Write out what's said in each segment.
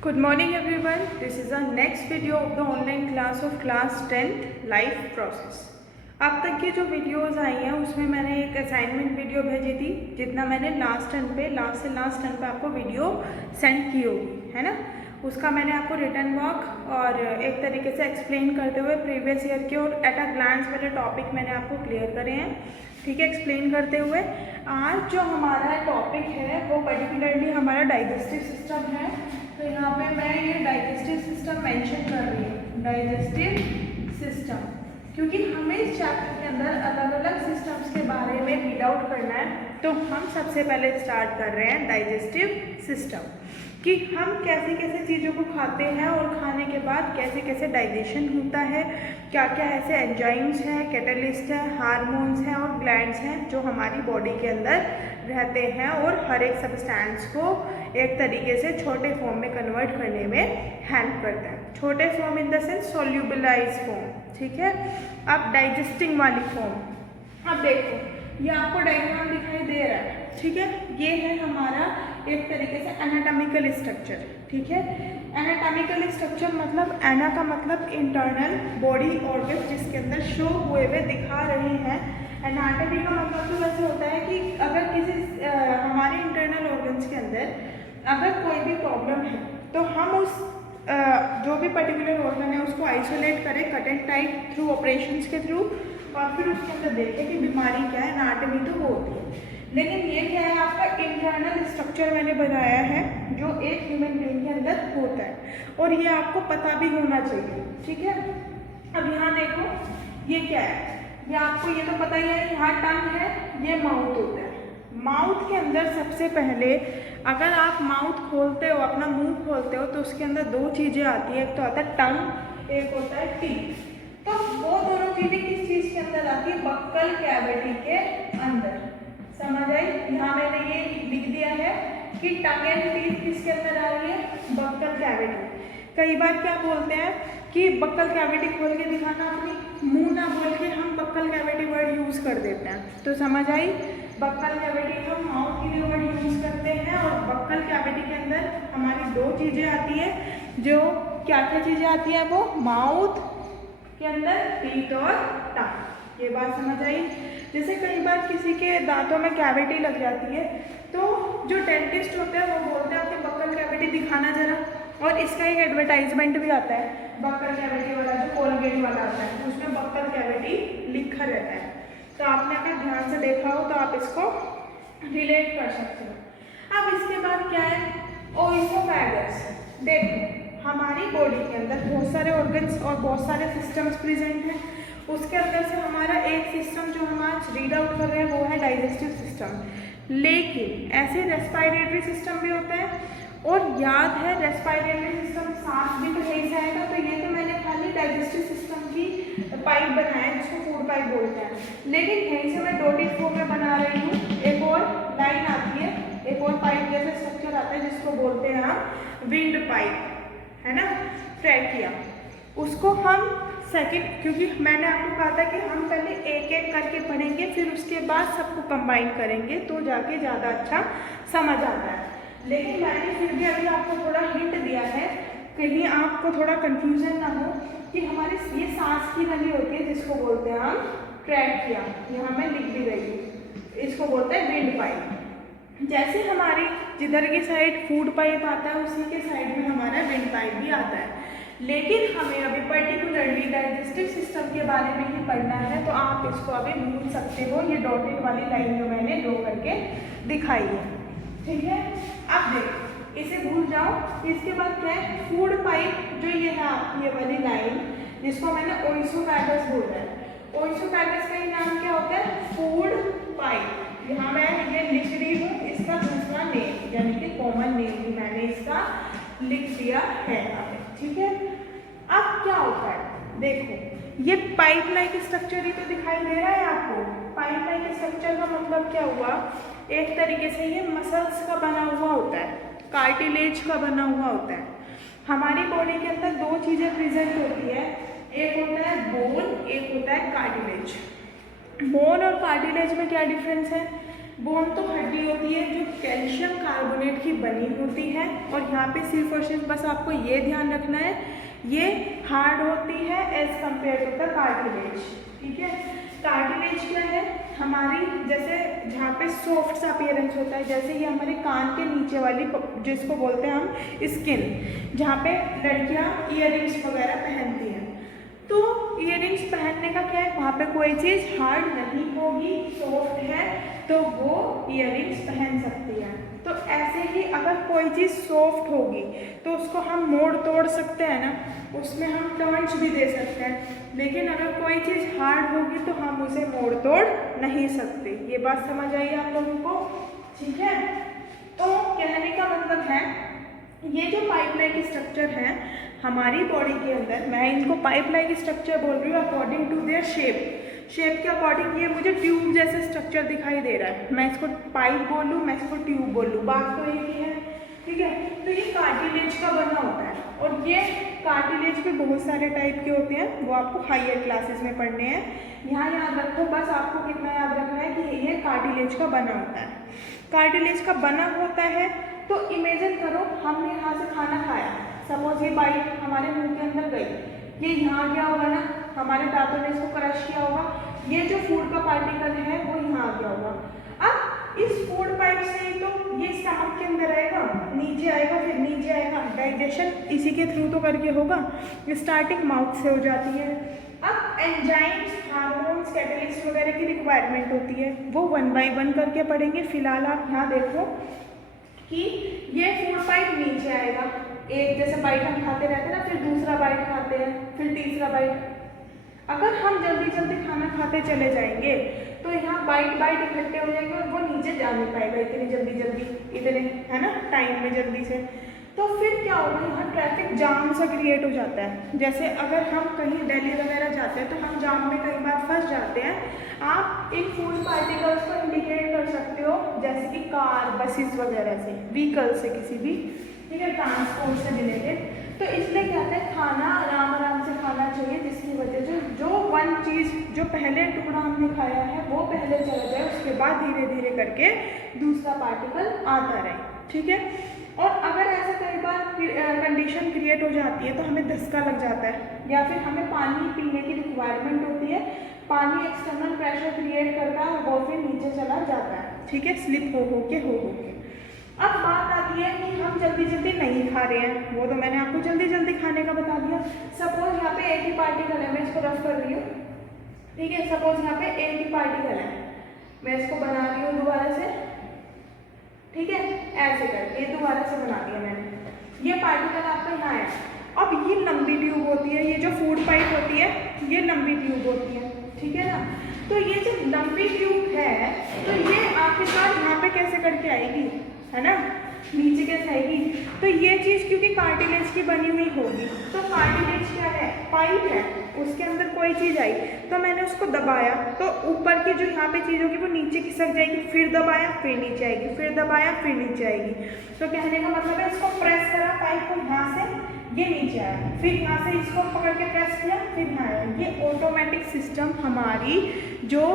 Good morning everyone. This is our next video of the online class of class 10th life process. अब तक की जो videos I हैं उसमें मैंने एक असाइनमेंट वीडियो भेजी थी, जितना मैंने लास्ट से लास्ट टर्न पे आपको वीडियो सेंड की होगी, है ना। उसका मैंने आपको रिटर्न वर्क और एक तरीके से एक्सप्लेन करते हुए प्रीवियस ईयर के और एट अ ग्लांस वाले टॉपिक मैंने आपको क्लियर करे हैं, ठीक है। एक्सप्लेन करते हुए आज जो हमारा टॉपिक है वो पर्टिकुलरली हमारा डाइजेस्टिव सिस्टम है। तो यहाँ पे मैं ये डाइजेस्टिव सिस्टम मेंशन कर रही हूँ, डाइजेस्टिव सिस्टम, क्योंकि हमें इस चैप्टर के अंदर अलग अलग सिस्टम्स के बारे में रीड आउट करना है। तो हम सबसे पहले स्टार्ट कर रहे हैं डाइजेस्टिव सिस्टम, कि हम कैसे कैसे चीज़ों को खाते हैं और खाने के बाद कैसे कैसे डाइजेशन होता है, क्या क्या ऐसे एंजाइम्स हैं, कैटलिस्ट हैं, हार्मोन्स हैं और ग्लैंड्स हैं जो हमारी बॉडी के अंदर रहते हैं और हर एक सब्सटेंस को एक तरीके से छोटे फॉर्म में कन्वर्ट करने में हेल्प करता है। छोटे form in the sense solubilise form, ठीक है। अब डाइजेस्टिंग वाली फॉर्म, अब देखो ये आपको डायग्राम दिखाई दे रहा है, ठीक है। ये है हमारा एक तरीके से एनाटॉमिकल स्ट्रक्चर, ठीक है। एनाटॉमिकल स्ट्रक्चर मतलब एना का मतलब इंटरनल बॉडी ऑर्गन जिसके अंदर शो हुए दिखा रहे हैं। एनाटॉमी का मतलब तो वैसे होता है कि अगर किसी हमारे इंटरनल ऑर्गन्स के अंदर अगर कोई भी प्रॉब्लम है तो हम उस जो भी पर्टिकुलर ऑर्गन है उसको आइसोलेट करें cut and tight through operations के थ्रू, और फिर उसके अंदर देखें कि बीमारी क्या है। एनाटॉमी तो वो होती है, लेकिन ये क्या है आपका इंटरनल स्ट्रक्चर मैंने बनाया है जो एक ह्यूमन बीइंग के अंदर होता है, और ये आपको पता भी होना चाहिए, ठीक है। अब यहाँ देखो ये क्या है, ये आपको ये तो पता ही है, यहाँ टंग है, ये माउथ होता है। माउथ के अंदर सबसे पहले अगर आप माउथ खोलते हो, अपना मुंह खोलते हो, तो उसके अंदर दो चीज़ें आती है, एक तो आता है टंग, एक होता है टीथ। तो वो दोनों चीज़ें किस चीज़ के अंदर आती है? बक्कल कैविटी के अंदर, समझ आई। यहाँ मैंने ये लिख दिया है कि टंग एंड टीथ किसके अंदर आ रही है? Buccal cavity. कई बार क्या बोलते हैं कि बक्कल कैविटी खोल के दिखाना, अपनी मुंह ना बोल के हम बक्कल कैविटी वर्ड यूज़ कर देते हैं, तो समझ आई। बक्कल कैविटी हम माउथ के लिए वर्ड यूज़ करते हैं, और बक्कल कैविटी के अंदर हमारी दो चीज़ें आती है, जो क्या क्या चीज़ें आती है? वो माउथ के अंदर टीथ और टंग। ये बात समझ आई। जैसे कई बार किसी के दांतों में कैविटी लग जाती है, तो जो डेंटिस्ट होते हैं वो बोलते हैं आपकी बक्कल कैविटी दिखाना जरा, और इसका एक एडवर्टाइजमेंट भी आता है बक्कल कैविटी वाला, जो कोलगेट वाला आता है उसमें बक्कल कैविटी लिखा रहता है। तो आपने अगर ध्यान से देखा हो तो आप इसको रिलेट कर सकते हो। अब इसके बाद क्या है? ओइसोफेगस। देखो हमारी बॉडी के अंदर बहुत सारे ऑर्गन्स और बहुत सारे सिस्टम्स प्रेजेंट हैं। उसके अंदर से हमारा एक सिस्टम जो हम आज रीड आउट कर रहे हैं वो है डाइजेस्टिव सिस्टम, लेकिन ऐसे रेस्पिरेटरी सिस्टम भी होता है। और याद है रेस्पिरेटरी सिस्टम सांस भी तो यही से आएगा, तो ये तो मैंने खाली डाइजेस्टिव सिस्टम की पाइप बनाया है जिसको फूड पाइप बोलते हैं, लेकिन यहीं से मैं डॉटेड फॉर्म में बना रही हूँ। एक और लाइन आती है, एक और पाइप जैसा स्ट्रक्चर आता है जिसको बोलते हैं हम विंड पाइप, है ना, ट्रैकिया। उसको हम सेकंड, क्योंकि मैंने आपको कहा था कि हम पहले एक एक करके पढ़ेंगे, फिर उसके बाद सबको कंबाइन करेंगे तो जाके ज़्यादा अच्छा समझ आता है। लेकिन मैंने फिर भी अभी आपको थोड़ा हिंट दिया है, कहीं आपको थोड़ा कंफ्यूजन ना हो कि हमारी ये सांस की नली होती है जिसको बोलते हैं हम ट्रैकिया। यहाँ मैं लिख भी रही हूँ, इसको बोलते हैं विंड पाइप। जैसे हमारी जिधर की साइड फूड पाइप आता है उसी के साइड में हमारा विंड पाइप भी आता है। लेकिन हमें अभी पर्टिकुलरली डाइजेस्टिव सिस्टम के बारे में ही पढ़ना है, तो आप इसको अभी भूल सकते हो, ये डॉटेड वाली लाइन जो मैंने ड्रॉ करके दिखाई है, ठीक है। अब देखो इसे भूल जाओ। इसके बाद क्या है? फूड पाइप, जो ये है आपकी ये वाली लाइन जिसको मैंने ओइसोफेगस बोला है। ओइसोफेगस का ही नाम क्या होता है? Food pipe. यहाँ मैं ये लिख रही हूँ, इसका दूसरा नेम यानी कि कॉमन नेम भी मैंने इसका लिख दिया है, ठीक है। अब क्या होता है? देखो ये पाइप लाइक स्ट्रक्चर ही तो दिखाई दे रहा है आपको। पाइप लाइक स्ट्रक्चर का मतलब क्या हुआ? एक तरीके से ये मसल्स का बना हुआ होता है, कार्टिलेज का बना हुआ होता है। हमारी बॉडी के अंदर दो चीज़ें प्रेजेंट होती है, एक होता है बोन, एक होता है कार्टिलेज। बोन और कार्टिलेज में क्या डिफरेंस है? बोन तो हड्डी होती है जो कैल्शियम कार्बोनेट की बनी होती है, और यहाँ पे सिर्फ और सिर्फ बस आपको ये ध्यान रखना है ये हार्ड होती है as compare to the cartilage. ठीक है, कार्टिलेज क्या है, हमारी जैसे जहाँ पे सॉफ्ट सा अपीयरेंस होता है, जैसे ये हमारे कान के नीचे वाली जिसको बोलते हैं हम स्किन, जहाँ पे लड़कियाँ ईयररिंग्स वगैरह पहनती हैं, तो ईयररिंग्स पहनने का क्या है, वहाँ पे कोई चीज़ हार्ड नहीं होगी, सॉफ्ट है तो वो ईयररिंग्स पहन सकती है। तो ऐसे ही अगर कोई चीज़ सॉफ्ट होगी तो उसको हम मोड़ तोड़ सकते हैं ना, उसमें हम टर्न्स भी दे सकते हैं, लेकिन अगर कोई चीज़ हार्ड होगी तो हम उसे मोड़ तोड़ नहीं सकते। ये बात समझ आई आप लोगों को? ठीक है, तो कहने का मतलब है ये जो पाइप लाइक स्ट्रक्चर है हमारी बॉडी के अंदर, मैं इनको पाइप लाइक स्ट्रक्चर बोल रही हूँ अकॉर्डिंग टू देयर शेप के अकॉर्डिंग। ये मुझे ट्यूब जैसे स्ट्रक्चर दिखाई दे रहा है, मैं इसको पाइप बोलूँ, मैं इसको ट्यूब बोलूँ, बात तो एक ही है। ठीक है, तो ये कार्टिलेज का बना होता है, और ये कार्टिलेज के बहुत सारे टाइप के होते हैं, वो आपको हायर क्लासेस में पढ़ने हैं। यहाँ याद रखो, बस आपको कितना याद रखना है कि ये कार्टिलेज का बना होता है। कार्टिलेज का बना होता है तो इमेजिन करो हमने यहाँ से खाना खाया, सपोज ये बाइट हमारे मुंह के अंदर गई, ये यहाँ गया होगा ना, हमारे दांतों ने इसको क्रश किया होगा, ये जो फूड का पार्टिकल है वो यहाँ आ गया होगा। अब इस फूड पाइप से ही तो ये स्टमक के अंदर आएगा, नीचे आएगा, फिर नीचे आएगा, डाइजेशन इसी के थ्रू तो करके होगा, स्टार्टिंग माउथ से हो जाती है। अब एंजाइम्स, हार्मोन्स, कैटलिस्ट वगैरह की रिक्वायरमेंट होती है, वो 1 बाय 1 करके पढ़ेंगे। फिलहाल आप यहाँ देखो कि ये फूड पाइप नीचे आएगा, एक जैसे बाइट हम खाते रहते हैं ना, फिर दूसरा बाइट खाते हैं, फिर तीसरा बाइट। अगर हम जल्दी जल्दी खाना खाते चले जाएंगे तो यहाँ बाइट इकट्ठे हो जाएंगे और वो नीचे जा नहीं पाएगा इतनी जल्दी, इतने है ना टाइम में जल्दी से। तो फिर क्या होगा, यहाँ ट्रैफिक जाम सा क्रिएट हो जाता है। जैसे अगर हम कहीं दिल्ली वगैरह जाते हैं तो हम जाम में कई बार फंस जाते हैं। आप इन फूड पार्टिकल्स को इंडिकेट कर सकते हो, जैसे कि कार, बसेस वगैरह से, व्हीकल से, किसी भी, ठीक है, ट्रांसपोर्ट से रिलेटेड। तो इसलिए कहते हैं खाना आराम से खाना चाहिए, जिसकी वजह से जो वन चीज़ जो पहले टुकड़ा हमने खाया है वो पहले चला जाए, उसके बाद धीरे धीरे करके दूसरा पार्टिकल आता रहे। ठीक है, और अगर ऐसा कई बार कंडीशन क्रिएट हो जाती है तो हमें धक्का लग जाता है, या फिर हमें पानी पीने की रिक्वायरमेंट होती है, पानी एक्सटर्नल प्रेशर क्रिएट करता है और वो फिर नीचे चला जाता है। ठीक है, स्लिप हो के। अब बात आती है कि हम जल्दी जल्दी नहीं खा रहे हैं, वो तो मैंने आपको जल्दी जल्दी खाने का बता दिया। सपोज यहाँ पे एक ही पार्टिकल है, मैं इसको रफ कर रही हूँ। ठीक है, सपोज यहाँ पे एक ही पार्टिकल है, मैं इसको बना रही हूँ दोबारा से। ठीक है, ऐसे करके दोबारा से बना दिया मैंने। ये पार्टिकल आपका यहाँ है, अब ये लंबी ट्यूब होती है, ये जो फूड पाइप होती है ये लंबी ट्यूब होती है। ठीक है ना, तो ये जो लंबी ट्यूब है तो ये आपके साथ यहाँ पे कैसे करके आएगी, है ना, नीचे कैसे आएगी। तो ये चीज़ क्योंकि कार्टिलेज की बनी हुई होगी, तो कार्टिलेज क्या है, पाइप है, उसके अंदर कोई चीज़ आई तो मैंने उसको दबाया तो ऊपर की जो यहाँ पे चीज़ होगी वो नीचे खिसक जाएगी, फिर दबाया फिर नीचे आएगी, फिर दबाया फिर नीचे आएगी। तो कहने का मतलब है इसको प्रेस करा पाइप को, यहाँ से ये नीचे आया, फिर यहाँ से इसको पकड़ के प्रेस किया, फिर यहाँ आया। ये ऑटोमेटिक सिस्टम हमारी जो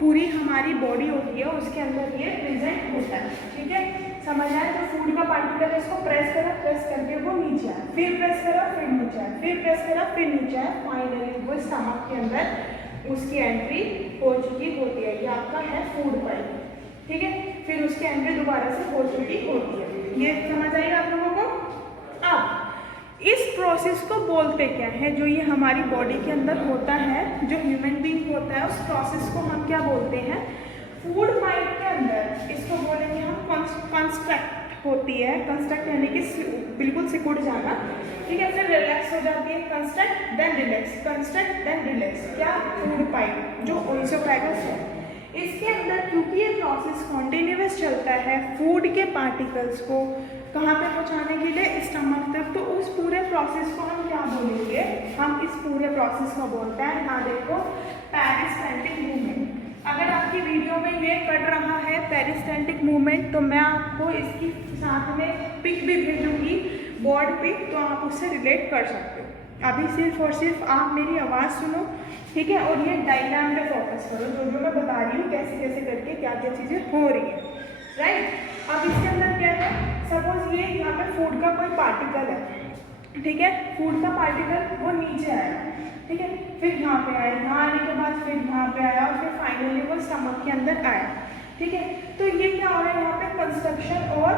पूरी हमारी बॉडी होती है उसके अंदर ये प्रेजेंट होता है। ठीक है, समझ आया। तो फूड का पार्टिकल है, इसको प्रेस करा, प्रेस करके वो नीचे आया, फिर प्रेस करा फिर नीचे आया, फिर प्रेस करा फिर नीचे आया, फाइनली वो स्टमक के अंदर उसकी एंट्री हो चुकी होती है। ये आपका है फूड पाइप। ठीक है, फिर उसकी एंट्री दोबारा से हो चुकी होती है। ये समझ आएगा आप लोगों को। अब इस प्रोसेस को बोलते क्या है, जो ये हमारी बॉडी के अंदर होता है, जो ह्यूमन बीइंग होता है, उस प्रोसेस को हम क्या बोलते हैं, फूड पाइप के अंदर इसको बोलेंगे हम कंस्ट्रक्ट होती है। कंस्ट्रक्ट यानी कि बिल्कुल सिकुड़ जाना। ठीक है, फिर रिलैक्स हो जाती है, construct then relax, construct then relax. क्या, फूड पाइप जो ओइसोफेगस है, इसके अंदर क्योंकि ये प्रोसेस कॉन्टिन्यूअस चलता है फूड के पार्टिकल्स को कहाँ पे पहुँचाने के लिए, स्टमक तक, तो उस पूरे प्रोसेस को हम क्या बोलेंगे, हम इस पूरे प्रोसेस को बोलते हैं, यहाँ देखो, पेरिस्टैल्टिक मूवमेंट। अगर आपकी वीडियो में ये कट रहा है पेरिस्टैल्टिक मूवमेंट, तो मैं आपको इसकी साथ में पिक भी भेजूंगी, बोर्ड पिक, तो आप उससे रिलेट कर सकते हो। अभी सिर्फ और सिर्फ आप मेरी आवाज़ सुनो, ठीक है, और ये डायग्राम पे फोकस करो, जो मैं बता रही हूँ कैसे कैसे करके क्या क्या चीज़ें हो रही हैं। राइट। अब इसके अंदर क्या है, सपोज ये यहाँ पे फूड का कोई पार्टिकल है, ठीक है, फूड का पार्टिकल वो नीचे आया, ठीक है, फिर यहाँ पे आया, यहाँ आने के बाद फिर यहाँ पे आया और फिर फाइनली वो स्टमक के अंदर आया, ठीक है। तो ये क्या हो रहा है यहाँ पे, कंस्ट्रक्शन और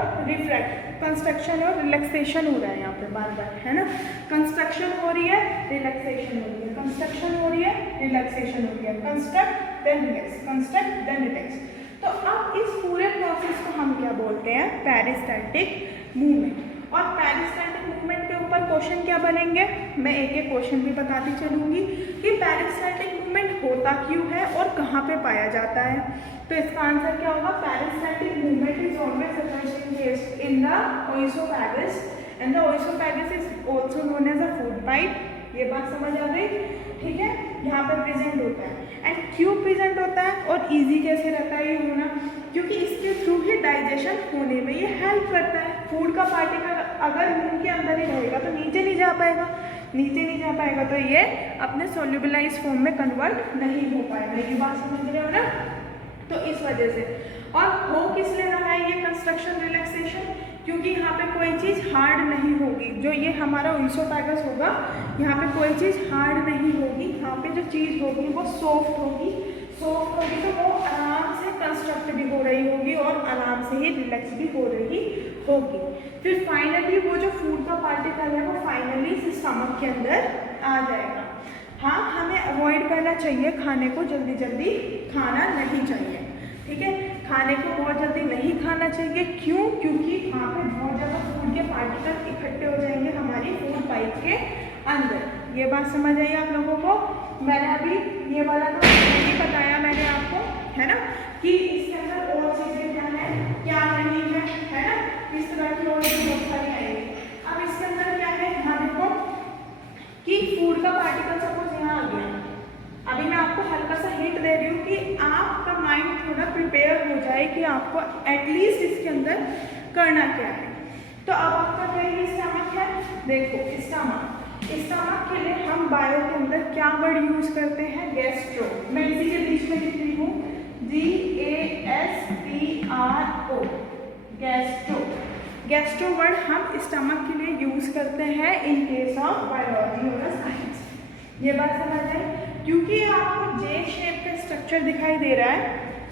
कंस्ट्रक्शन और रिलैक्सेशन हो रहा है यहाँ पे बार बार, है ना। कंस्ट्रक्शन हो रही है, रिलैक्सेशन हो रही है, कंस्ट्रक्शन हो रही है, रिलैक्सेशन हो रही है, construct then relax, construct then relax. तो अब इस पूरे प्रोसेस को हम क्या बोलते हैं, पेरिस्टैल्टिक मूवमेंट। और पेरिस्टैल्टिक मूवमेंट के ऊपर क्वेश्चन क्या बनेंगे, मैं एक एक क्वेश्चन भी बताती चलूंगी कि पेरिस्टैल्टिक मूवमेंट होता क्यों है और कहाँ पे पाया जाता है। तो इसका आंसर क्या होगा, peristaltic movement is always occurs in the oesophagus and the oesophagus is also known as a food pipe. ये बात समझ आ गई, ठीक है, यहाँ पे प्रेजेंट होता है। एंड क्यों प्रेजेंट होता है और इजी कैसे रहता है ये होना, क्योंकि इसके थ्रू ही डाइजेशन होने में ये हेल्प करता है। फूड का पार्टिकल अगर मुंह के अंदर ही रहेगा तो नीचे नहीं जा पाएगा, नीचे नहीं जा पाएगा तो ये अपने सोल्यूबलाइज फॉर्म में कन्वर्ट नहीं हो पाएगा। ये बात समझ रहे हो ना। तो इस वजह से, और हो किस लिए रहा है ये कंस्ट्रक्शन रिलैक्सेशन, क्योंकि यहाँ पे कोई चीज़ हार्ड नहीं होगी। जो ये हमारा ओएसोफेगस होगा, यहाँ पे कोई चीज़ हार्ड नहीं होगी, यहाँ पे जो चीज़ होगी वो सॉफ्ट होगी, सॉफ्ट होगी तो वो आराम से कंस्ट्रक्ट भी हो रही होगी और आराम से ही रिलैक्स भी हो रही होगी। फिर फाइनली वो जो फूड का पार्टिकल है वो फाइनली स्टमक के अंदर आ जाएगा। हाँ, हमें अवॉइड करना चाहिए खाने को जल्दी जल्दी खाना नहीं चाहिए, ठीक है, खाने को बहुत जल्दी नहीं खाना चाहिए। क्यों, क्योंकि वहाँ पे बहुत ज़्यादा फूड के पार्टिकल इकट्ठे हो जाएंगे हमारी फूड पाइप के अंदर। ये बात समझ आई आप लोगों को। मैंने अभी ये वाला तो नहीं बताया मैंने आपको, है ना, कि इसके अंदर और चीज़ें क्या है क्या नहीं है ना, इस तरह की और भी बहुत सारी आएंगी। अब इसके अंदर क्या है, यहाँ देखो कि फूड का पार्टिकल सपोज यहाँ आ गया। अभी मैं आपको हल्का सा हिंट दे रही हूँ कि आपका माइंड थोड़ा प्रिपेयर हो जाए कि आपको एटलीस्ट इसके अंदर करना क्या है। तो अब आपका क्या ये स्टमक है, देखो स्टमक के लिए हम बायो के अंदर क्या वर्ड यूज करते हैं, गैस्ट्रो। मैं इसी के बीच में लिख रही हूँ GASTRO, गैस्ट्रो। गैस्ट्रो वर्ड हम स्टमक के लिए यूज करते हैं इन केस ऑफ बायोलॉजी और साइंस। ये बात समझ आए, क्योंकि आपको जे शेप का स्ट्रक्चर दिखाई दे रहा है,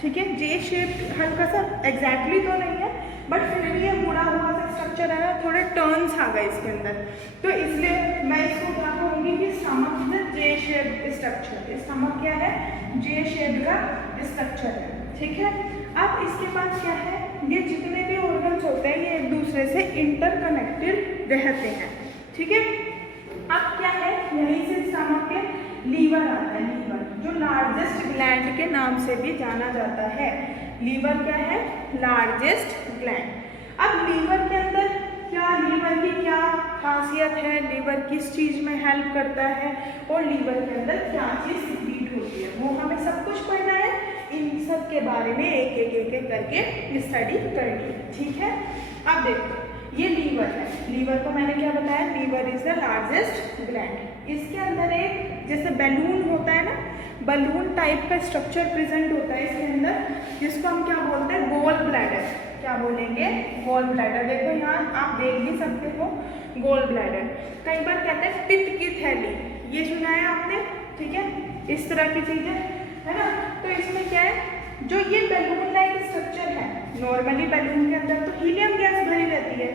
ठीक है, जे शेप हल्का सा एग्जैक्टली तो नहीं है बट फिर भी ये मुड़ा हुआ सा स्ट्रक्चर है ना, थोड़े टर्न्स आ गए इसके अंदर। तो इसलिए मैं इसको क्या कहूँगी कि stomach is J shape structure. Stomach क्या है, जे शेप का स्ट्रक्चर है, ठीक है। अब इसके बाद क्या है, ये जितने भी ऑर्गन्स होते हैं ये एक दूसरे से इंटरकनेक्टेड रहते हैं, ठीक है। अब क्या है, यहीं से स्टमक के लीवर आता है, लीवर जो लार्जेस्ट ग्लैंड के नाम से भी जाना जाता है। लीवर क्या है, लार्जेस्ट ग्लैंड। अब लीवर के अंदर क्या, लीवर की क्या खासियत है, लीवर किस चीज़ में हेल्प करता है और लीवर के अंदर क्या चीज़ सिक्रीट होती है, वो हमें सब कुछ पढ़ना है। इन सब के बारे में एक एक करके स्टडी करनी है, ठीक है। अब देखो ये लीवर है, लीवर को मैंने क्या बताया, liver is the largest gland. इसके अंदर एक जैसे बैलून होता है ना, बलून टाइप का स्ट्रक्चर प्रेजेंट होता है इसके अंदर, जिसको हम क्या बोलते हैं, गोल ब्लैडर। क्या बोलेंगे, गोल ब्लैडर। देखो यहाँ आप देख भी सकते हो गोल ब्लैडर। कई बार कहते हैं पित्त की थैली, ये सुना है आपने, ठीक है, इस तरह की चीजें है ना। तो इसमें क्या है, जो ये बैलून लाइक स्ट्रक्चर है, नॉर्मली बैलून के अंदर तो हीलियम गैस भरी रहती है,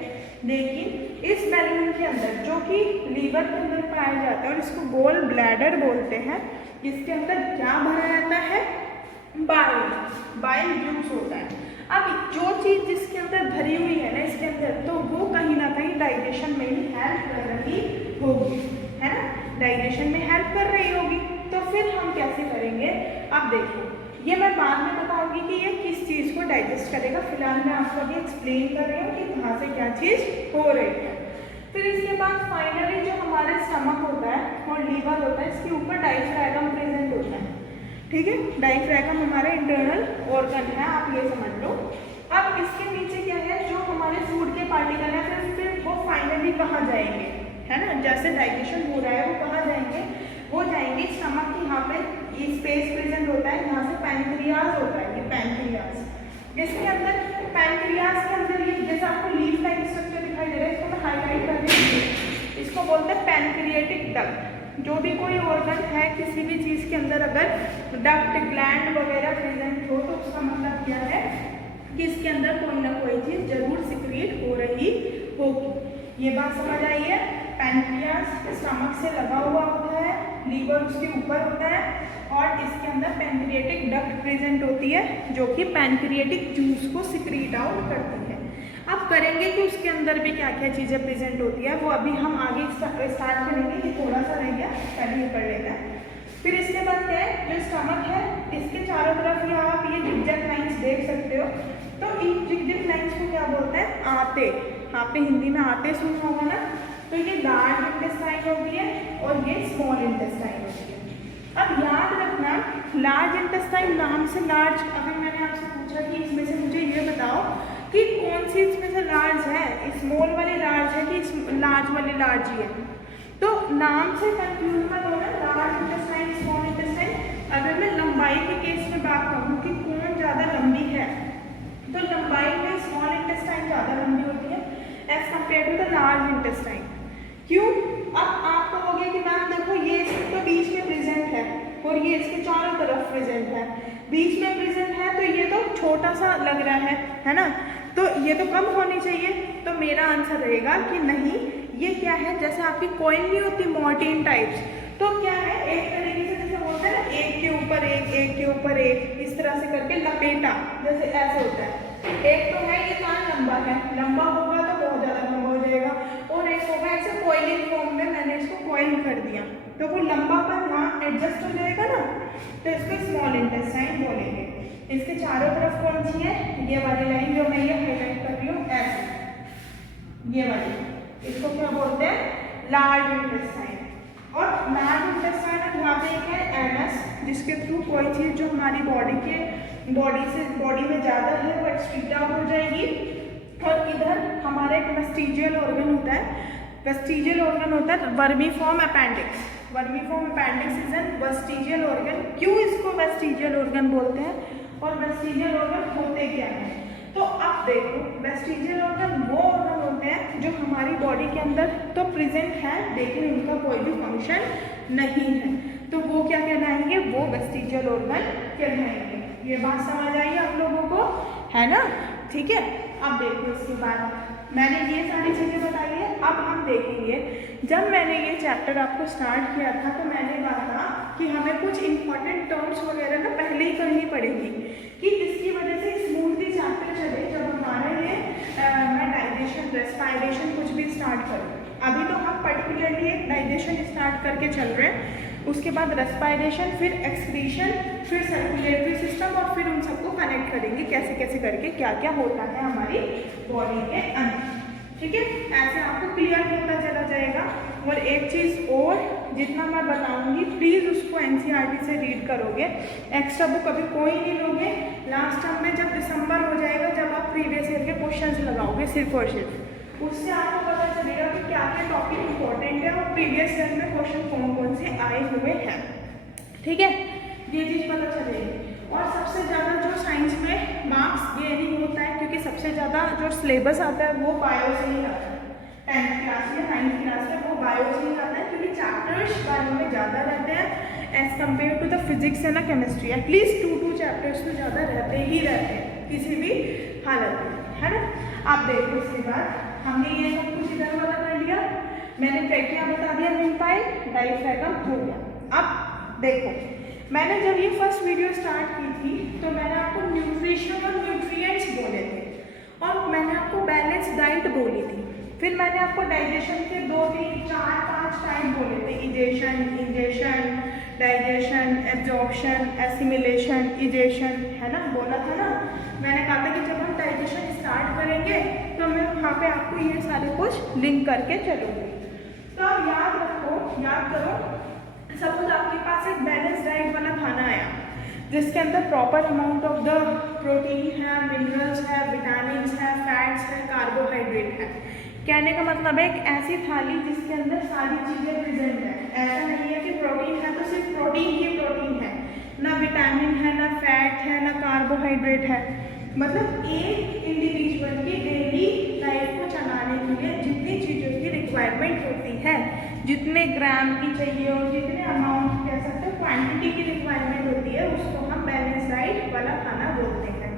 लेकिन इस बैलून के अंदर जो कि लीवर के अंदर पाया जाता है और इसको गोल ब्लैडर बोलते हैं, इसके अंदर क्या भरा रहता है, बाइल जूस होता है। अब जो चीज़ जिसके अंदर भरी हुई है ना इसके अंदर, तो वो कहीं ना कहीं डाइजेशन में ही हेल्प कर रही होगी, है ना, डाइजेशन में हेल्प कर रही होगी। तो फिर हम कैसे करेंगे, अब देखो ये मैं बाद में बताऊंगी कि ये किस चीज़ को डाइजेस्ट करेगा। फिलहाल मैं आपको अभी एक्सप्लेन कर रही हूँ कि कहाँ से क्या चीज़ हो रही है। फिर इसके बाद फाइनली जो हमारे स्टमक होता है और लीवर होता है, इसके ऊपर डायफ्रागम प्रेजेंट होता है, ठीक है। डायफ्रागम हमारा इंटरनल ऑर्गन है, आप ये समझ लो। अब इसके नीचे क्या है, जो हमारे फूड के पार्टिकल है, फिर वो फाइनली कहाँ जाएंगे, है ना, जैसे डाइजेशन हो रहा है वो कहाँ जाएंगे, वो जाएंगे स्टमक की यहाँ पे स्पेस प्रेजेंट होता है, यहाँ से पैनक्रियाज होता है, ये पैनक्रियाज। इसके अंदर पैनक्रियाज के अंदर ये जैसे आपको लीफ लाइक स्ट्रक्चर दिखाई दे रहा है, इसको मैं हाईलाइट कर रही हूँ। इसको बोलते हैं पैनक्रिएटिक डक्ट। जो भी कोई ऑर्गन है किसी भी चीज़ के अंदर अगर डक्ट ग्लैंड वगैरह प्रेजेंट हो तो उसका मतलब क्या है कि इसके अंदर कोई ना कोई चीज़ जरूर सिक्रीट हो रही होगी। ये बात समझ आई है। पैनक्रियाज स्टमक से लगा हुआ होता है, लीवर उसके ऊपर होता है और इसके अंदर पैनक्रिएटिक डक्ट प्रेजेंट होती है जो कि पैनक्रिएटिक जूस को सिक्रीट आउट करती है। अब करेंगे कि उसके अंदर भी क्या क्या चीज़ें प्रेजेंट होती है वो अभी हम आगे स्टार्ट करेंगे। ये थोड़ा सा रह गया, पहले ये कर लेते हैं। फिर इसके बाद क्या है, जो स्टमक है इसके चारों तरफ या आप ये जिगजैग लाइंस देख सकते हो। तो इन जिगजैग लाइंस को क्या बोलते हैं, आते। आपने हिंदी में आते सुना होगा ना। तो ये लार्ज इंटेस्टाइन होती है और ये स्मॉल इंटेस्टाइन होती है। अब याद रखना, लार्ज इंटेस्टाइन नाम से लार्ज, अभी मैंने आपसे पूछा कि इसमें से मुझे ये बताओ कि कौन सी इसमें से लार्ज है, स्मॉल वाली लार्ज है कि लार्ज वाली लार्ज ही है। तो नाम से कंफ्यूज मत होना, लार्ज इंटेस्टाइन स्मॉल इंटेस्टाइन। अगर मैं लंबाई के केस में बात करूँ कि कौन ज़्यादा लंबी है, तो लंबाई में स्मॉल इंटेस्टाइन ज़्यादा लंबी होती है as compare to the large intestine. क्यों? अब आप कहोगे कि मैम देखो ये इसके तो बीच में प्रेजेंट है और ये इसके चारों तरफ प्रेजेंट है, बीच में प्रेजेंट है तो ये तो छोटा सा लग रहा है ना, तो ये तो कम होनी चाहिए। तो मेरा आंसर रहेगा कि नहीं, ये क्या है, जैसे आपकी कॉइन नहीं होती मॉर्टिन टाइप्स, तो क्या है एक तरीके से जैसे बोलते हैं ना, एक के ऊपर एक, एक के ऊपर एक, इस तरह से करके लपेटा, जैसे ऐसे होता है। एक तो है ये कान लंबा है, लंबा होगा तो बहुत ज़्यादा लंबा हो जाएगा, और एक होगा ऐसे कॉइलिंग फॉर्म में, मैंने इसको कॉइल कर दिया तो वो लंबा पर वहाँ एडजस्ट हो जाएगा ना, तो इसको स्मॉल इंटेस्टाइन बोलेंगे। इसके चारों तरफ कौन सी है, ये वाली लाइन जो मैं ये हाईलाइट कर रही हूँ ऐसे, ये वाली, इसको क्या बोलते हैं, लार्ज इंटेस्टाइन। और लार्ज इंटेस्टाइन वहाँ पे एक है एनस, जिसके थ्रू कोई चीज़ जो हमारी बॉडी में ज़्यादा है वो एक्सक्रीट आउट हो जाएगी। और इधर हमारा एक वेस्टिजियल ऑर्गन होता है, वेस्टिजियल ऑर्गन होता है vermiform appendix. Vermiform appendix is an vestigial organ. क्यों इसको वेस्टिजियल ऑर्गन बोलते हैं और वेस्टिजियल ऑर्गन होते क्या हैं? तो अब देखो, वेस्टिजियल ऑर्गन वो ऑर्गन होते हैं जो हमारी बॉडी के अंदर तो प्रेजेंट है लेकिन उनका कोई भी फंक्शन नहीं है, तो वो क्या कहलाएंगे, वो वेस्टिजियल ऑर्गन कहलाएंगे। ये बात समझ आई आप लोगों को, है ना? ठीक है। अब देखो इसके बाद मैंने ये सारी चीज़ें बताई है। अब हम देखेंगे, जब मैंने ये चैप्टर आपको स्टार्ट किया था तो मैंने कहा कि हमें कुछ इंपॉर्टेंट टर्म्स वगैरह ना पहले ही करनी पड़ेगी कि जिसकी वजह से स्मूथली चैप्टर चले। जब हमारा ये मैं डाइजेशन रेस्पायरेशन कुछ भी स्टार्ट करूँ, अभी तो हम पर्टिकुलरली एक डाइजेशन स्टार्ट करके चल रहे हैं, उसके बाद रेस्पायरेशन, फिर एक्सक्रीशन, फिर सर्कुलेटरी सिस्टम, और फिर उन सबको कनेक्ट करेंगे कैसे कैसे करके क्या क्या होता है हमारी बॉडी के अंदर। ठीक है, ऐसे आपको क्लियर होता चला जाएगा। और एक चीज़ और, जितना मैं बताऊंगी प्लीज़ उसको एनसीईआरटी से रीड करोगे, एक्स्ट्रा बुक अभी कोई नहीं लोगे। लास्ट टर्म में जब दिसंबर हो जाएगा, जब आप प्रीवियस ईयर के क्वेश्चन लगाओगे सिर्फ और सिर्फ, उससे आपको पता चलेगा कि क्या क्या टॉपिक इंपॉर्टेंट है और प्रीवियस ईयर में क्वेश्चन कौन कौन से आए हुए हैं। ठीक है, ये चीज़ पता चलेगी। और सबसे ज़्यादा जो साइंस में मार्क्स गेनिंग होता है, क्योंकि सबसे ज़्यादा जो सिलेबस आता है वो बायो से ही आता है। 10th क्लास में 9th क्लास में वो बायो से ही आता है, क्योंकि चैप्टर्स बायो में ज़्यादा रहते हैं as compare to the physics and chemistry. At least 2 chapters तो ज़्यादा रहते ही रहते हैं किसी भी हालत में, है ना? आप देखो, इसके बाद हमने ये सब कुछ इधर वाला कर लिया, मैंने ट्रैकिया बता दिया, विंडपाइप, डायफ्रागम हो गया। अब देखो, मैंने जब ये फर्स्ट वीडियो स्टार्ट की थी तो मैंने आपको न्यूट्रिशन और न्यूट्रिएंट्स बोले थे, और मैंने आपको बैलेंस डाइट बोली थी। फिर मैंने आपको डाइजेशन के 2, 3, 4, 5 टाइप बोले थे, egestion, ingestion, digestion, absorption, assimilation, egestion, है ना? बोला था ना, मैंने कहा था कि जब हम डाइजेशन स्टार्ट करेंगे तो मैं वहाँ पे आपको ये सारे कुछ लिंक करके चलूँगी। तो आप याद रखो, याद करो, सपोज आपके पास एक बैलेंस डाइट वाला खाना आया जिसके अंदर proper amount of the protein है, मिनरल्स है, विटामिन है, फैट्स है, कार्बोहाइड्रेट है। कहने का मतलब है एक ऐसी थाली जिसके अंदर सारी चीज़ें प्रेजेंट है। ऐसा नहीं है कि प्रोटीन है तो सिर्फ प्रोटीन ही प्रोटीन है, ना विटामिन है, ना फैट है, ना कार्बोहाइड्रेट है। मतलब एक इंडिविजुअल की डेली लाइफ को चलाने के लिए जितनी चीज़ों की रिक्वायरमेंट होती है, जितने ग्राम की चाहिए और जितने अमाउंट कह सकते हैं क्वांटिटी की रिक्वायरमेंट होती है, उसको हम बैलेंस डाइट वाला खाना बोलते हैं।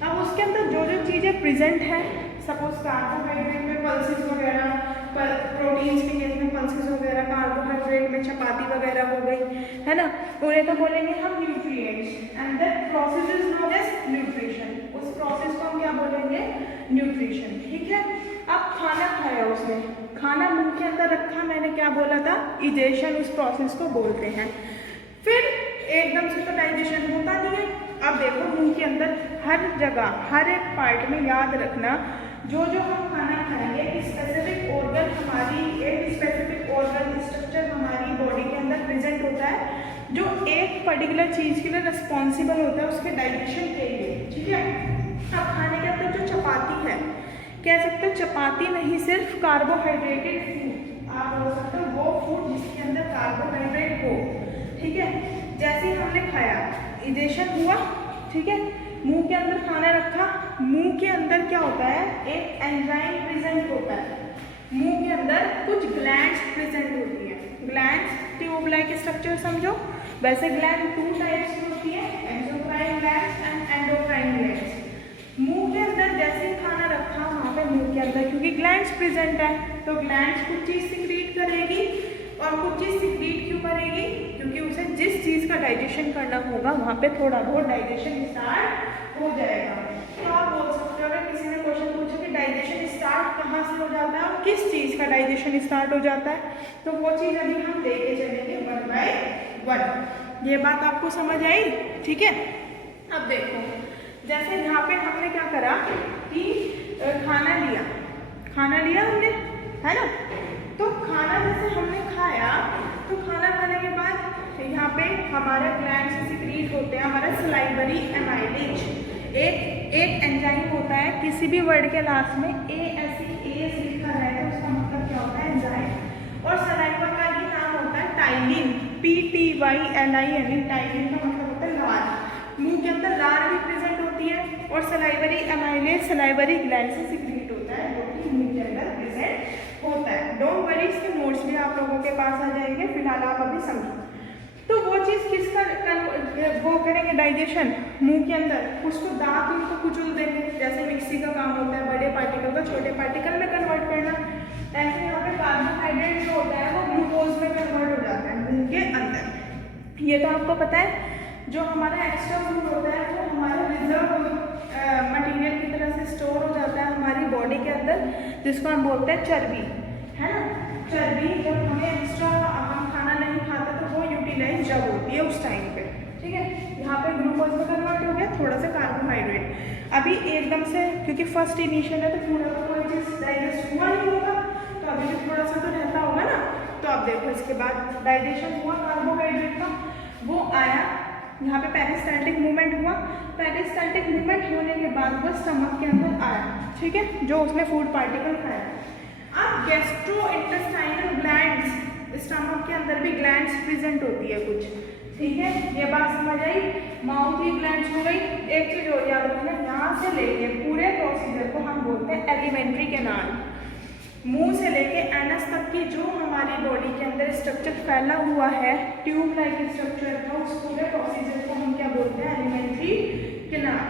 अब उसके अंदर जो जो चीज़ें प्रेजेंट है, सपोज कार्बोहाइड्रेट में पल्सेस वगैरह, प्रोटीन्स के केस में पल्सेस वगैरह, कार्बोहाइड्रेट में चपाती वगैरह हो गई, है ना, उन्हें तो बोलेंगे हम nutrients and that process is known as nutrition. उस प्रोसेस को हम क्या बोलेंगे? न्यूट्रिशन। ठीक है। अब खाना खाया उसने, खाना मुंह के अंदर रखा, मैंने क्या बोला था? इजेशन उस प्रोसेस को बोलते हैं। फिर एकदम से तो डाइजेशन होता नहीं है। अब देखो मुंह के अंदर हर जगह हर एक पार्ट में याद रखना, जो जो हम खाना खाएंगे स्पेसिफिक ऑर्गन हमारी, एक स्पेसिफिक ऑर्गन स्ट्रक्चर हमारी बॉडी के अंदर प्रेजेंट होता है, जो एक पर्टिकुलर चीज़ के लिए रिस्पॉन्सिबल होता है उसके डाइजेशन के लिए। ठीक है। अब खाने के अंदर जो चपाती है, कह सकते हो चपाती नहीं, सिर्फ कार्बोहाइड्रेटेड फूड आप बोल सकते हो, वो फूड जिसके अंदर कार्बोहाइड्रेट हो। ठीक है। जैसे ही हमने खाया, इजेशन हुआ, ठीक है, मुंह के अंदर खाना रखा, मुंह के अंदर क्या होता है? एक एंजाइम प्रेजेंट होता है। मुंह के अंदर कुछ ग्लैंड्स प्रेजेंट होती है। ग्लैंड्स ट्यूब लाइक स्ट्रक्चर समझो। वैसे ग्लैंड 2 टाइप्स की होती है, exocrine glands and endocrine glands. मुंह के अंदर जैसे खाना रखा, वहाँ पे मुंह के अंदर क्योंकि ग्लैंड्स प्रेजेंट है, तो ग्लैंड्स कुछ चीज़ सिक्रीट करेगी। और कुछ चीज़ सिक्रीट क्यों करेगी? क्योंकि उसे जिस चीज़ का डाइजेशन करना होगा वहाँ पे थोड़ा बहुत डाइजेशन स्टार्ट हो जाएगा। तो आप बोल सकते हो, अगर किसी ने क्वेश्चन पूछा कि डाइजेशन स्टार्ट कहाँ से हो जाता है और किस चीज़ का डाइजेशन स्टार्ट हो जाता है, तो वो चीज़ अभी हम लेके चलेंगे 1 बाय 1। ये बात आपको समझ आई? ठीक है। अब देखो, जैसे यहाँ पे हमने क्या करा कि खाना लिया हमने, है ना, तो खाना जैसे हमने खाया, तो खाना खाने के बाद यहाँ पे हमारे ग्लैंड से सिक्रीट होते हैं हमारा सलाइवरी एमाइलेज। एक एंजाइम होता है, किसी भी वर्ड के लास्ट में ASE लिखा है तो उसका मतलब क्या होता है? एंजाइम। और सलाइवा का ही नाम होता है टाइलिन, PTYLIN। टाइलिन का मतलब होता है लार। मुंह के अंदर लार भी प्रेजेंट होती है और सलाइवरी एमाइलेज सलाइवरी ग्लैंड से सिक्रीट होता है, जो कि मुंह के अंदर प्रेजेंट होता है। डोंट वरी, इसके नोट्स भी आप लोगों के पास आ जाएंगे, फिलहाल आप अभी समझो। तो वो चीज़ किसका वो करेंगे डाइजेशन? मुंह के अंदर, उसको दांत उनको कुचल देंगे, जैसे मिक्सी का काम होता है बड़े पार्टिकल का छोटे पार्टिकल में कन्वर्ट करना। ऐसे यहाँ पे कार्बोहाइड्रेट जो होता है वो ग्लूकोज में कन्वर्ट हो जाता है मुंह के अंदर। ये तो आपको पता है। जो हमारा एक्स्ट्रा फूड होता है वो हमारा रिजर्व मटेरियल की तरह से स्टोर हो जाता है हमारी बॉडी के अंदर, जिसको हम बोलते हैं चर्बी, है ना। चर्बी जब हमें एक्स्ट्रा हम खाना नहीं खाते तो वो यूटिलाइज जब होती है उस टाइम पे। ठीक है। यहाँ पे ग्लूकोज में कन्वर्ट हो गया, थोड़ा सा कार्बोहाइड्रेट। अभी एकदम से, क्योंकि फर्स्ट इनिशियल है तो पूरा कोई चीज़ डाइजेस्ट हुआ नहीं होगा, तो अभी भी थोड़ा सा तो रहता होगा ना। तो अब देखो, इसके बाद डाइजेशन हुआ कार्बोहाइड्रेट का, वो आया यहाँ पे पेरिस्टाल्टिक मूवमेंट हुआ। पेरिस्टाल्टिक मूवमेंट होने के बाद वो स्टमक के अंदर आया, ठीक है, जो उसने फूड पार्टिकल खाया। अब गैस्ट्रोइंटेस्टाइनल ग्लैंड्स, स्टमक के अंदर भी ग्लैंड्स प्रेजेंट होती है कुछ, ठीक है, ये बात समझ आई। माउथ की ग्लैंड्स हो गई। एक चीज और याद रखना, यहाँ से लेके पूरे प्रोसीजर को हम बोलते हैं एलिमेंट्री कैनाल। मुंह से लेके एनस तक की जो हमारी बॉडी के अंदर स्ट्रक्चर फैला हुआ है, ट्यूब लाइक स्ट्रक्चर का, उस पूरे प्रोसीजर को हम क्या बोलते हैं? Alimentary canal.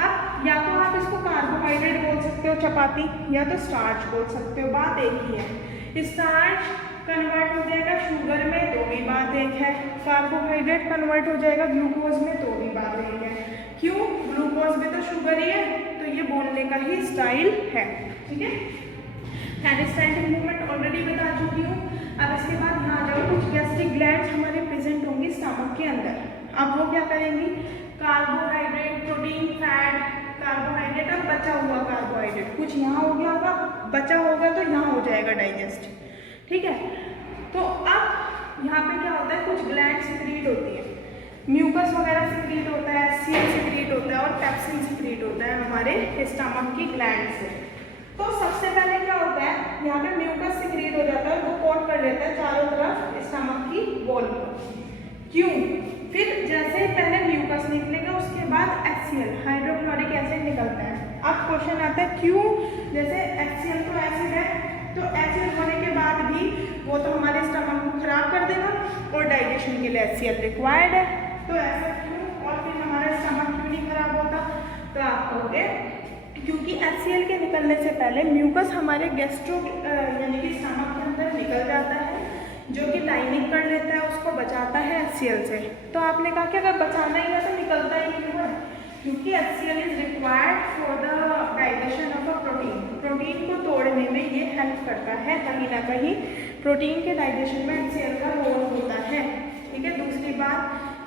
अब या तो आप इसको कार्बोहाइड्रेट बोल सकते हो चपाती, या तो स्टार्च बोल सकते हो, बात एक ही है। स्टार्च कन्वर्ट हो जाएगा शुगर में तो भी बात एक है, कार्बोहाइड्रेट कन्वर्ट हो जाएगा ग्लूकोज में तो भी बात एक है। क्यों? ग्लूकोज में तो शुगर ही है, तो ये बोलने का ही स्टाइल है, ठीक है। पेरिस्टाल्टिक मूवमेंट ऑलरेडी बता चुकी हूँ। अब इसके बाद यहाँ जाओ, कुछ गैस्ट्रिक ग्लैंड्स हमारे प्रेजेंट होंगी स्टमक के अंदर। अब वो क्या करेंगी? कार्बोहाइड्रेट, प्रोटीन, फैट, कार्बोहाइड्रेट और बचा हुआ कार्बोहाइड्रेट कुछ यहाँ हो गया होगा, बचा होगा तो यहाँ हो जाएगा डाइजेस्ट, ठीक है। तो अब यहाँ पे क्या होता है? कुछ ग्लैंड सिक्रीट होती है, म्यूकस वगैरह सिक्रीट होता है, सील सिक्रीट होता है और पैप्सिन सिक्रीट होता है हमारे स्टमक की ग्लैंड से। तो सबसे पहले क्या होता है? यहाँ पे म्यूकस सिक्रीट हो जाता है, वो कोट कर लेता है चारों तरफ स्टमक की वॉल को। क्यों? फिर जैसे पहले म्यूकस निकलेगा, उसके बाद HCl हाइड्रोक्लोरिक एसिड निकल निकलता है। अब क्वेश्चन आता है क्यों, जैसे HCl तो एसिड है, तो एसिड होने के बाद भी वो तो हमारे स्टमक को खराब कर देगा और डाइजेशन के लिए HCl रिक्वायर्ड है, तो ऐसा क्यों, और फिर हमारा स्टमक क्यों नहीं खराब होता, तो आप कहोगे क्योंकि HCl के निकलने से पहले म्यूकस हमारे गैस्ट्रो यानी कि स्टमक के अंदर निकल जाता है, जो कि लाइनिंग कर लेता है, उसको बचाता है HCl से। तो आपने कहा कि अगर बचाना ही है तो निकलता ही क्यों है, क्योंकि HCl is required for the digestion of a protein. Protein को तोड़ने में ये हेल्प करता है, कहीं ना कहीं प्रोटीन के डाइजेशन में HCl का रोल होता है, ठीक है। दूसरी बात,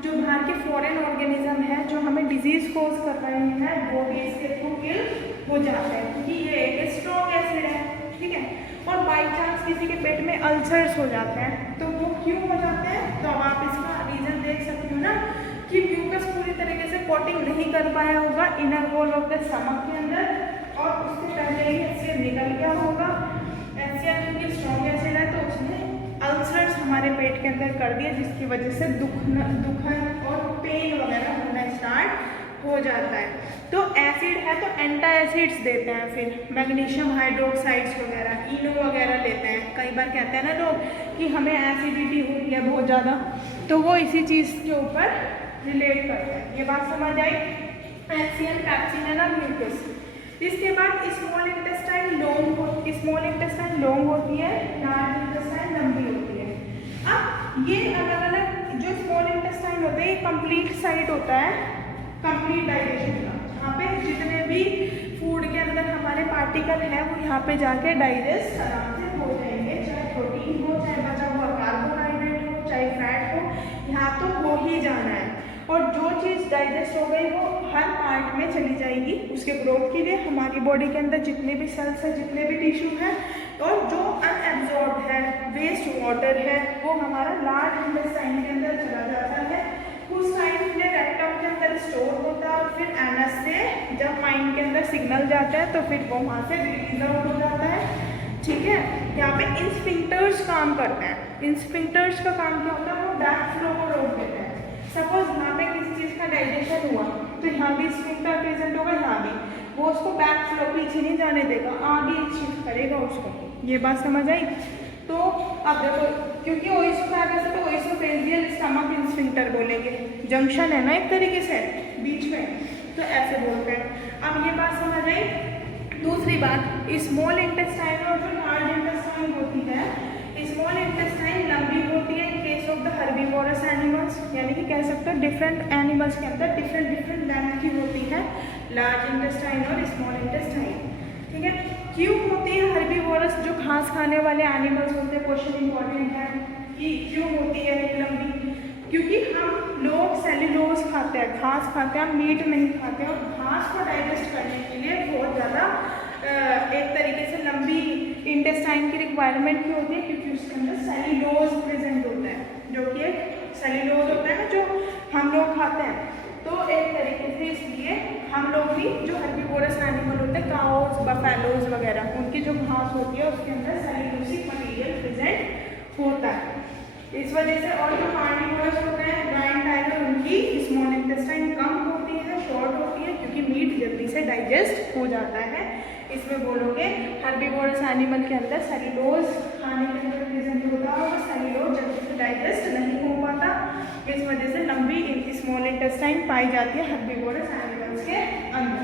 जो बाहर के फॉरेन ऑर्गेनिज्म है जो हमें डिजीज कोज कर रहे हैं, वो भी इसके थ्रू किल हो जाते हैं, क्योंकि ये एक स्ट्रॉन्ग एसिड है, ठीक है। और बाई चांस किसी के पेट में अल्सर्स हो जाते हैं, तो वो क्यों हो जाते हैं, तो अब आप इसका रीजन देख सकते हो ना, कि म्यूकस पूरी तरीके से कोटिंग नहीं कर पाया होगा inner wall of the stomach के अंदर, और उससे पहले ही HCl निकल गया होगा। HCl क्योंकि स्ट्रॉन्ग एसिड है, तो उसने अल्सर्स हमारे पेट के अंदर कर दिए, जिसकी वजह से दुखन और पेन वगैरह होना स्टार्ट हो जाता है। तो एसिड है तो एंटा एसिड्स देते हैं, फिर मैग्नीशियम हाइड्रोक्साइड्स वगैरह, इनो वगैरह लेते हैं। कई बार कहते हैं ना लोग कि हमें एसिडिटी हो रही है बहुत ज़्यादा, तो वो इसी चीज़ के ऊपर रिलेट करते हैं। ये बात समझ आई, HCl पैप्सिन है ना म्यूकस। इसके बाद स्मॉल इंटेस्टाइन लॉन्ग होती है, लार्ज इंटेस्टाइन लंबी होती है। अब ये अलग अलग जो स्मॉल इंटेस्टाइन होते हैं, ये कंप्लीट साइट होता है कंप्लीट डाइजेशन का, जहाँ पे जितने भी फूड के अंदर हमारे पार्टिकल है वो यहाँ पे जाके डाइजेस्ट आराम से हो जाएंगे, चाहे प्रोटीन हो, चाहे बचा हुआ कार्बोहाइड्रेट हो, चाहे फैट हो, यहाँ तो हो ही जाना है। और जो चीज़ डाइजेस्ट हो गई वो हर पार्ट में चली जाएगी उसके ग्रोथ के लिए। हमारी बॉडी के अंदर जितने भी सेल्स हैं, जितने भी टिश्यू हैं, और जो अनएब्जॉर्ब है, वेस्ट वाटर है, वो हमारा लार्ज इंटेस्टाइन के अंदर चला जाता है। उस टाइम में रेक्टम के अंदर स्टोर होता है, और फिर एनएस से जब माइंड के अंदर सिग्नल जाता है तो फिर वो वहाँ से रिलीज आउट हो जाता है, ठीक है। यहाँ पे इंस्फिंक्टर्स काम करते हैं। इंस्फिंक्टर्स का काम क्या होता है, वो बैक फ्लो को रोक देते हैं। सपोज यहाँ पे किसी चीज़ का डाइजेशन हुआ तो यहाँ भी स्फिंक्टर प्रेजेंट होगा, यहाँ भी वो उसको बैक फ्लो पीछे नहीं जाने देगा, आगे शिफ्ट करेगा उसको। ये बात समझ आई। तो अब देखो, क्योंकि ओइसोफेगस है तो ओइसोफेजियल स्टमक स्फिंक्टर बोलेंगे, जंक्शन है ना एक तरीके से बीच में, तो ऐसे बोलते हैं। अब ये बात समझ आई। दूसरी बात, स्मॉल इंटेस्टाइन और जो लार्ज इंटेस्टाइन होती है, स्मॉल इंटेस्टाइन लंबी होती है in case of the herbivorous animals, यानी कि कह सकते हो डिफरेंट एनिमल्स के अंदर डिफरेंट लेंथ की होती है लार्ज इंटेस्टाइन और स्मॉल इंटेस्टाइन, ठीक है। क्यों होती है हर्बीवोरस, जो घास खाने वाले एनिमल्स होते हैं, क्वेश्चन इंपॉर्टेंट है कि क्यों होती है लंबी, क्योंकि हम लोग सेल्यूलोज खाते हैं, घास खाते हैं, हम मीट नहीं खाते, और घास को डाइजेस्ट करने के लिए बहुत ज़्यादा एक तरीके से लंबी इंटेस्टाइन की रिक्वायरमेंट क्यों होती है, क्योंकि उसके अंदर सेल्यूलोज प्रेजेंट होता है, जो कि एक सेल्यूलोज होता है ना जो हम लोग खाते हैं। तो एक तरीके से इसलिए हम लोग भी जो हर्बीवोरस एनिमल होते हैं, काउज, बफेलोज वगैरह, उनकी जो घास होती है उसके अंदर सेल्यूलोसिक मटीरियल प्रेजेंट होता है, इस वजह से। और जो कार्निवोरस होते हैं, लायन, टाइगर, उनकी स्मॉल इंटेस्टाइन कम होती है, शॉर्ट होती है, क्योंकि मीट जल्दी से डाइजेस्ट हो जाता है। इसमें बोलोगे हर्बीवोरस एनिमल के अंदर सेल्यूलोज खाने के अंदर प्रेजेंट होता है, और सेल्यूलोज जल्दी से डाइजेस्ट नहीं हो पाता, इस वजह से लंबी स्मॉल इंटेस्टाइन पाई जाती है हर्बीवोरस एनिमल्स के अंदर।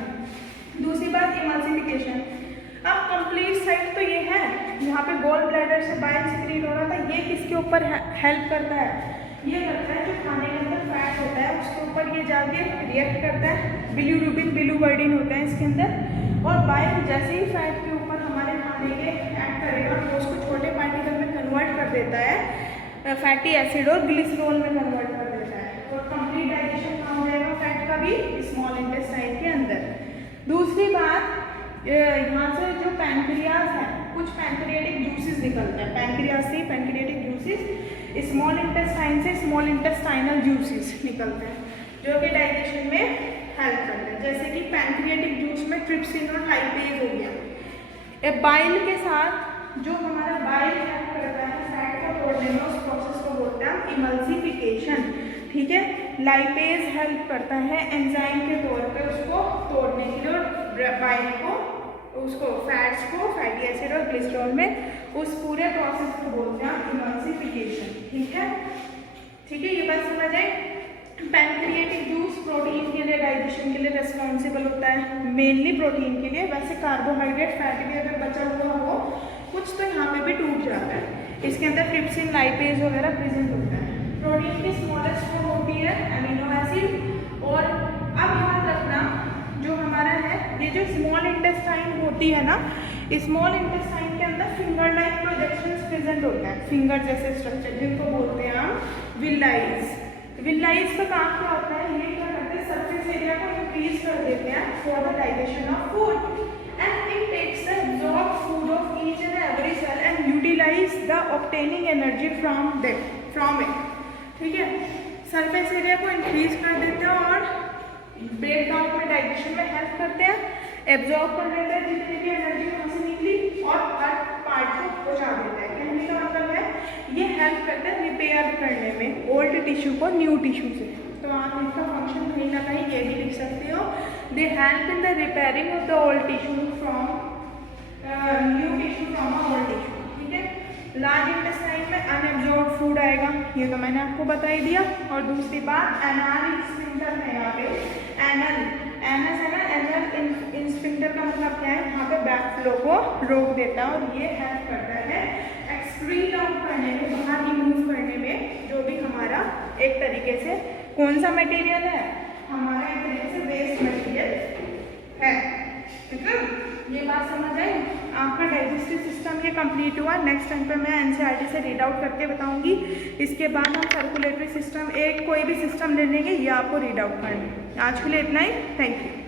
दूसरी बात, इमल्सिफिकेशन। अब कंप्लीट साइट तो ये है, यहाँ पे गॉल ब्लैडर से बाइल सिक्रीट हो रहा था, ये किसके ऊपर हेल्प करता है, ये करता है जो खाने के अंदर फैट होता है उसके ऊपर ये जाके रिएक्ट करता है, बिलीरुबिन, बिलूबर्डिन होता है इसके अंदर, और बाइल जैसे ही फैट के ऊपर हमारे खाने के एक्ट करेगा तो उसको छोटे पार्टिकल में कन्वर्ट कर देता है फैटी एसिड और ग्लिसरॉल में कन्वर्ट कर देता है, और कंप्लीट डाइजेशन कहाँ हो जाएगा फैट का भी, स्मॉल इंटेस्टाइन के अंदर। दूसरी बात, यहाँ से जो पैंक्रियाज है, कुछ पैंक्रियाटिक जूसेस निकलते हैं, पैंक्रियाज से पैंक्रियाटिक जूसेस, स्मॉल इंटेस्टाइन से स्मॉल इंटेस्टाइनल जूसेस निकलते हैं, जो कि डाइजेशन में हेल्प करते हैं। जैसे कि पैंक्रियाटिक जूस में ट्रिप्सिन और लाइपेज हो गया। बाइल के साथ जो हमारा बाइल हेल्प करता है फैट को तोड़ने में, उस प्रोसेस को बोलते हैं इमल्सिफिकेशन, ठीक है। लाइपेज हेल्प करता है एंजाइम के तौर पे उसको तोड़ने के लिए और बाइल को उसको फैट्स को फैटी एसिड और ग्लिसरॉल में उस पूरे प्रोसेस को बोलते हैं इमल्सिफिकेशन। ठीक है, ठीक है, ये बात समझ आई। पैनक्रिएटिक जूस प्रोटीन के लिए डाइजेशन के लिए रिस्पॉन्सिबल होता है, मेनली प्रोटीन के लिए। वैसे कार्बोहाइड्रेट फैट भी अगर बचा हुआ हो कुछ तो यहाँ पे भी टूट जाता है। इसके अंदर ट्रिप्सिन लाइपेज वगैरह प्रेजेंट होता है। प्रोटीन की स्मॉलेस्ट फॉर्म होती है अमीनो एसिड। और अब याद रखना जो हमारा है ये जो स्मॉल इंटेस्टाइन होती है ना, स्मॉल इंटेस्टाइन के अंदर फिंगर लाइक प्रोजेक्शंस प्रेजेंट होते हैं, फिंगर जैसे स्ट्रक्चर जिनको बोलते हैं हम विलाइज। विलाइज का काम क्या होता है, ये क्या करते हैं सरफेस एरिया को इंक्रीज कर देते हैं for the digestion of food and it takes the absorb food of each and every cell and utilise the obtaining energy from it. ठीक है, सरफेस एरिया को इंक्रीज कर देते हैं और ब्रेक डाउन में डाइजेशन में हेल्प करते हैं, एब्जॉर्ब कर लेते हैं जितनी भी एनर्जी वहाँ से निकली और हर पार्ट को पहुँचा देता है। कहने का मतलब है ये हेल्प करता है रिपेयर करने में ओल्ड टिश्यू को न्यू टिश्यू से। तो आप इसका फंक्शन कहीं ना कहीं ये भी लिख सकते हो, they help in the repairing of the old tissue from new tissue from a old tissue. ठीक है, लार्ज इंटेस्टाइन में अनएब्जॉर्ब फूड आएगा, ये तो मैंने आपको बता ही दिया। और दूसरी बात एनाल स्फिंक्टर है, यहाँ पे एनस है ना, एनल स्फिंक्टर का मतलब क्या है, यहाँ पे बैक फ्लो को रोक देता है और ये हेल्प करता है एक्सक्रीट आउट करने में, बाहर रिमूव करने में जो भी हमारा एक तरीके से कौन सा मटेरियल है, हमारा एक तरीके से वेस्ट मटेरियल है। ठीक है, ये बात समझ आई। आपका डाइजेस्टिव सिस्टम ये कंप्लीट हुआ। नेक्स्ट टाइम पे मैं एनसीईआरटी से रीड आउट करके बताऊंगी। इसके बाद हम सर्कुलेटरी सिस्टम, एक कोई भी सिस्टम ले लेंगे, ये आपको रीड आउट करना है। आज के लिए इतना ही, थैंक यू।